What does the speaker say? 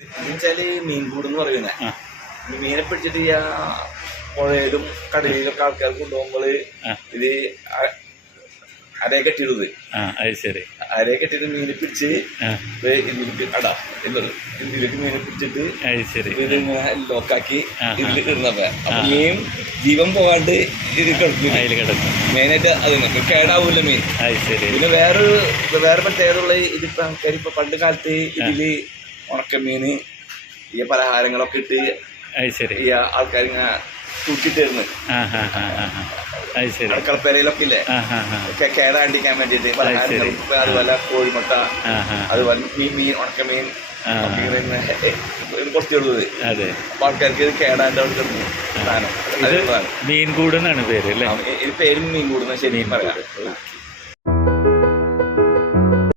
എന്നുവെച്ചാൽ മീൻകൂട് എന്ന് പറയുന്നത് മീനെ പിടിച്ചിട്ട് ഈ പുഴയിലും കടലിലൊക്കെ ആൾക്കാർ കൊണ്ടുപോകുമ്പോൾ. ഇത് അരയെ കെട്ടിയിടുന്നത് ശരി. അരയെ കെട്ടിയിട്ട് മീനെ പിടിച്ച് ഇതിലേക്ക് അടാ ഇതിലേക്ക് മീനെ പിടിച്ചിട്ട് ശരി. ഇത് ഇങ്ങനെ ലോക്കാക്കി. ഇതിൽ അപ്പൊ മീൻ ജീവൻ പോകാണ്ട് ഇത് കിടക്കും. അതിൽ കിടക്കും. മെയിനായിട്ട് അത് നമുക്ക് കേടാവൂല മീൻ. ശരി. പിന്നെ വേറൊരു വേറെ പ്രത്യേകതയുള്ള ഇതിപ്പോ ആൾക്കാർ ഇപ്പൊ പണ്ട് കാലത്ത് ഇതിൽ ഉണക്കമീന് ഈ പലഹാരങ്ങളൊക്കെ ഇട്ട് ഈ ആൾക്കാർ ഇങ്ങനെ തൂക്കിട്ടിരുന്നു അടുക്കളപ്പേരയിലൊക്കെ ഇല്ലേ? ഒക്കെ കേടാണ്ടിരിക്കാൻ വേണ്ടിയിട്ട് പലഹാരങ്ങൾ അതുപോലെ കോഴിമുട്ട അതുപോലെ മീൻ മീൻ ഉണക്കമീൻ അപ്പൊ ആൾക്കാർക്ക് ഇത് കേടാണ്ട് അവിടെ സാധനം. ഇത് അത് പേര് അല്ലേ? പേരും മീൻ കൂടുന്ന ശരി പറയാം.